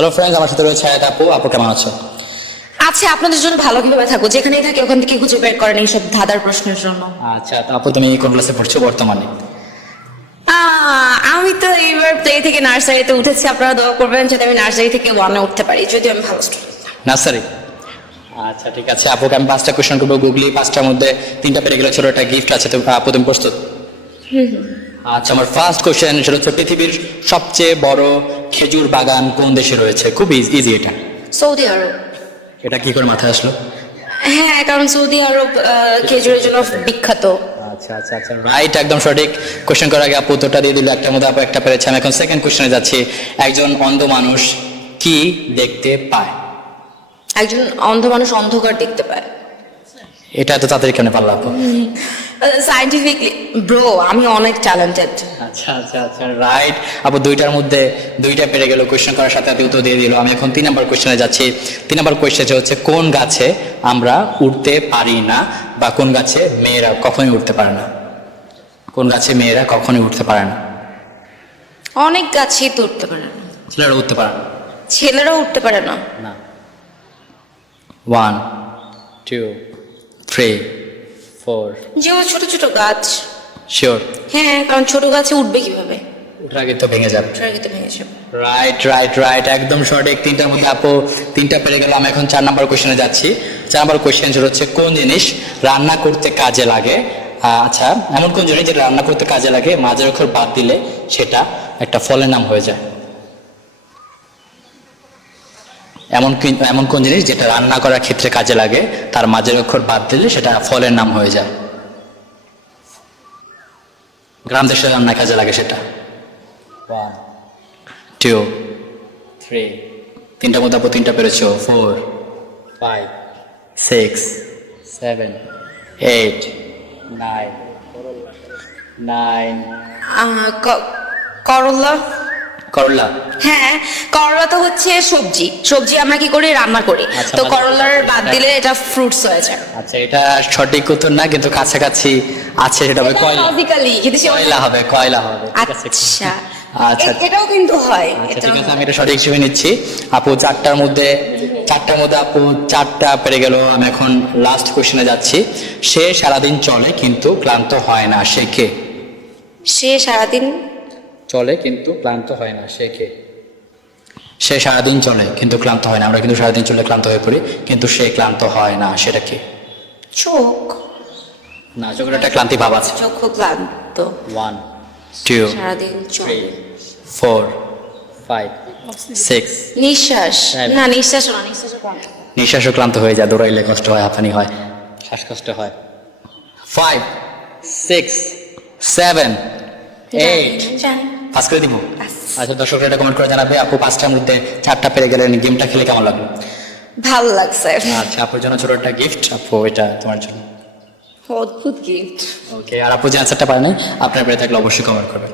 Hello friends, আমার সাথে রয়েছে ছায়া আপু। আপু কেমন আছো? আচ্ছা, আপনাদের জন্য ভালো কিভাবে থাকবো, যেখানেই থাকি ওখান থেকে খুঁজে বের করেন এইসব ধাঁধার প্রশ্নের জন্য। আচ্ছা, তো আপু তুমি কোন ক্লাসে পড়ছো বর্তমানে? আমি তো এইবার প্লে থেকে নার্সারিতে উঠেছি। আপনারা দোয়া করবেন যাতে আমি নার্সারি থেকে ওয়ানে উঠতে পারি, যদি আমি ভালো স্টুডেন্ট। নার্সারি। আচ্ছা ঠিক আছে, আপুকে আমি 5টা কোশ্চেন করবো গুগলি। 5টার মধ্যে 3টা পেরে গেলে ছোট একটা গিফট আছে। তো আপু তুমি প্রস্তুত? আচ্ছা, আমার ফার্স্ট কোশ্চেন সেটা হচ্ছে পৃথিবীর সবচেয়ে বড় খেজুর বাগান কোন দেশে রয়েছে? খুব ইজি এটা। সৌদি আরব। এটা কি করে মাথায় আসলো? হ্যাঁ, কারণ সৌদি আরব খেজুরের জন্য বিখ্যাত। আচ্ছা আচ্ছা আচ্ছা, রাইট, একদম সঠিক। কোশ্চেন করার আগে আপু উত্তরটা দিয়ে দিল। একটার মধ্যে আপু একটা পেরেছে। আমি এখন সেকেন্ড কোশ্চেনে যাচ্ছি। একজন অন্ধ মানুষ কি দেখতে পায়? একজন অন্ধ মানুষ অন্ধকার দেখতে পায়। এটা এত তাড়াতাড়ি কেন পারলো আপু? সায়েন্টিফিকলি ব্রো, আমি অনেক ট্যালেন্টেড। আচ্ছা আচ্ছা আচ্ছা, রাইট। আপু 2টার মধ্যে 2টা পেরে গেল। কোশ্চেন করার সাথে সাথে উত্তর দিয়ে দিল। আমি এখন 3 নম্বর কোশ্চেনে যাচ্ছি। 3 নম্বর কোশ্চেন হচ্ছে কোন গাছে আমরা উঠতে পারি না, বা কোন গাছে মেয়েরা কখনোই উঠতে পারে না? কোন গাছে মেয়েরা কখনোই উঠতে পারে না? অনেক গাছেই তো উঠতে পারে না। ছেলেরা উঠতে পারে না। ছেলেরাও উঠতে পারে না। না। 1 2 3 4 যেমন ছোট ছোট গাছ। শিওর? হ্যাঁ, কারণ ছোট গাছে উঠবে কিভাবে? ওটার আগে তো ভেঙে যাবে। ওঠার আগে তো ভেঙে যাবে। রাইট রাইট রাইট, একদম সঠিক। 3টার মধ্যে আপু 3টা পেরে গেল। আমি এখন 4 নম্বর কোশ্চেনে যাচ্ছি। 4 নম্বর কোশ্চেন হচ্ছে কোন জিনিস রান্না করতে কাজে লাগে? আচ্ছা, এমন কোন জিনিস যেটা রান্না করতে কাজে লাগে, মাঝের অক্ষর বাদ দিলে সেটা একটা ফলের নাম হয়ে যায়? এমন কোন জিনিস যেটা রান্না করার ক্ষেত্রে কাজে লাগে, তার মাঝের অক্ষর বাদ দিলে সেটা ফলের নাম হয়ে যায়? গ্রাম দেশে রান্না কাজে লাগে সেটা। 1 2 3 3টার মধ্যে আপু 3টা পেরেছো। 4 5 6 7 8 9 9 করলা। করলা। হ্যাঁ, করলা তো হচ্ছে সবজি। সবজি আমরা কি করি? রান্না করি। আচ্ছা, তো মানে করলার বাদ দিলে এটা ফ্রুটস হয়ে যায়। আচ্ছা, এটা সঠিক উত্তর না, কিন্তু কাছাকাছি আছে। সেটা হবে কয়লা। লজিক্যালি কিন্তু কয়লা হবে, কয়লা হবে। ঠিক আছে। আচ্ছা, আচ্ছা এটাও কিন্তু হয়। আচ্ছা ঠিক আছে, আমি এটা সঠিক হিসেবে নিচ্ছি। আপু 4টার মধ্যে আপু 4টা পেরে গেল। আমি এখন লাস্ট কোশ্চেনে যাচ্ছি। সে সারাদিন চলে কিন্তু ক্লান্ত হয় না, সে কে? সে সারাদিন চলে কিন্তু ক্লান্ত হয় না, সে কে? সে সারাদিন চলে কিন্তু ক্লান্ত হয় না। আমরা কিন্তু সারাদিন চলে ক্লান্ত হয়ে পড়ি, কিন্তু সে ক্লান্ত হয় না, সেটা কে? চোখ। না, চোখের একটা ক্লান্তি ভাব আছে। চোখ ক্লান্ত। 1 2 সারাদিন চলে। 3 4 5 6 নিঃশ্বাস। হ্যাঁ। না, নিঃশ্বাস না, নিঃশ্বাসও ক্লান্ত। নিঃশ্বাসও ক্লান্ত হয়ে যায়, দৌড়াইলে কষ্ট হয়, হাঁপানি হয়, শ্বাসকষ্ট হয়। 5 6 7 8 জানি। পাস করে দিব। আচ্ছা, দর্শকরা এটা কমেন্ট করে জানাবে। আপু 5টার মধ্যে 4টা পেরে গেলেন। গেমটা খেলে কেমন লাগলো? ভালো লাগছে। আচ্ছা, আপুর জন্য ছোট একটা গিফট। আপু এটা তোমার জন্য। অদ্ভুত গিফট। ওকে, আর আপু যে আনসারটা পারেনি, আপনার বেড়ে থাকলে অবশ্যই কমেন্ট করবেন।